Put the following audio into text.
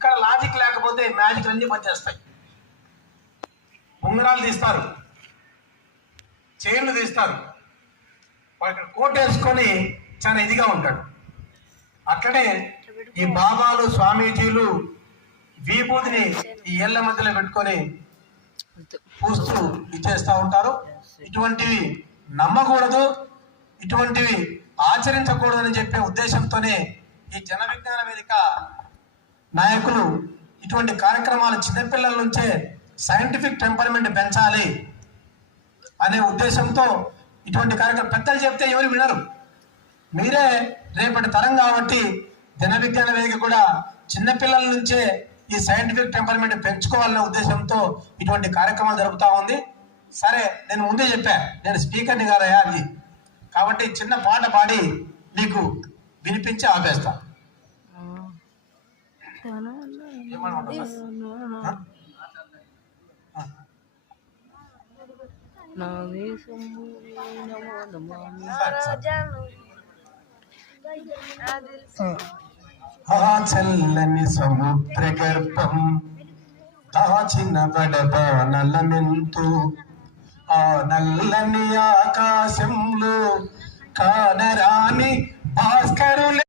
ఇక్కడ లాజిక్ లేకపోతే మ్యాజిక్ అన్నీ పనిచేస్తాయి. ఉంగరాలు తీస్తారు, చైన్లు తీస్తారు, వాడు ఇక్కడ కోట్ వేసుకొని చాలా ఇదిగా ఉంటాడు. అట్లనే ఈ బాబాలు స్వామీజీలు విభూతిని ఈ ఏళ్ల మధ్యలో పెట్టుకొని పూస్తూ ఇచ్చేస్తూ ఉంటారు. ఇటువంటివి నమ్మకూడదు, ఇటువంటివి ఆచరించకూడదని చెప్పే ఉద్దేశంతోనే ఈ జన విజ్ఞాన వేదిక నాయకులు ఇటువంటి కార్యక్రమాలు చిన్నపిల్లల నుంచే సైంటిఫిక్ టెంపర్మెంట్ పెంచాలి అనే ఉద్దేశంతో ఇటువంటి కార్యక్రమం. పెద్దలు చెప్తే ఎవరు వినరు, మీరే రేపటి తరం కాబట్టి జన విజ్ఞాన వేదిక కూడా చిన్నపిల్లల నుంచే ఈ సైంటిఫిక్ టెంపర్మెంట్ పెంచుకోవాలనే ఉద్దేశంతో ఇటువంటి కార్యక్రమాలు జరుపుతూ ఉంది. సరే, నేను ముందే చెప్పా, నేను స్పీకర్ని కాదయా అది, కాబట్టి చిన్న పాట పాడి నీకు వినిపించి ఆపేస్తా. ఆ చల్లని సముద్ర గర్భం దాచిన బడబ నల్లమెంతు, ఆ నల్లని ఆకాశంలో కానరాని భాస్కరులే